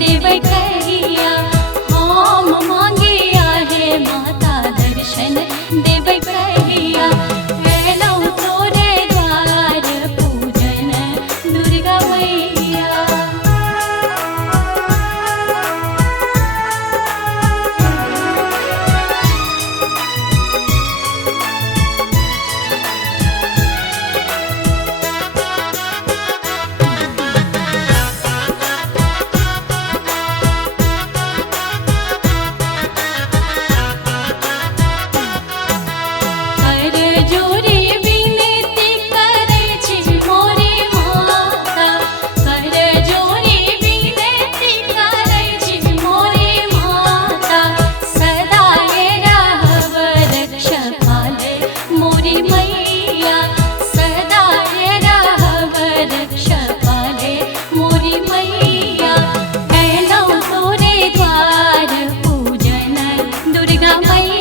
देव कहिया हम मांगे आहे माता दर्शन देव कहिया हेलो तोरे द्वार पूजन दुर्गा मैया। जोरी विनती करे छी मोरी माता कर जोरी विनती करे छी मोरी माता सदा रहब रक्षपाल मोरी मैया सदा रहब रक्षपाल मोरी मैया हेलो तोरे द्वार पूजन दुर्गा मैया।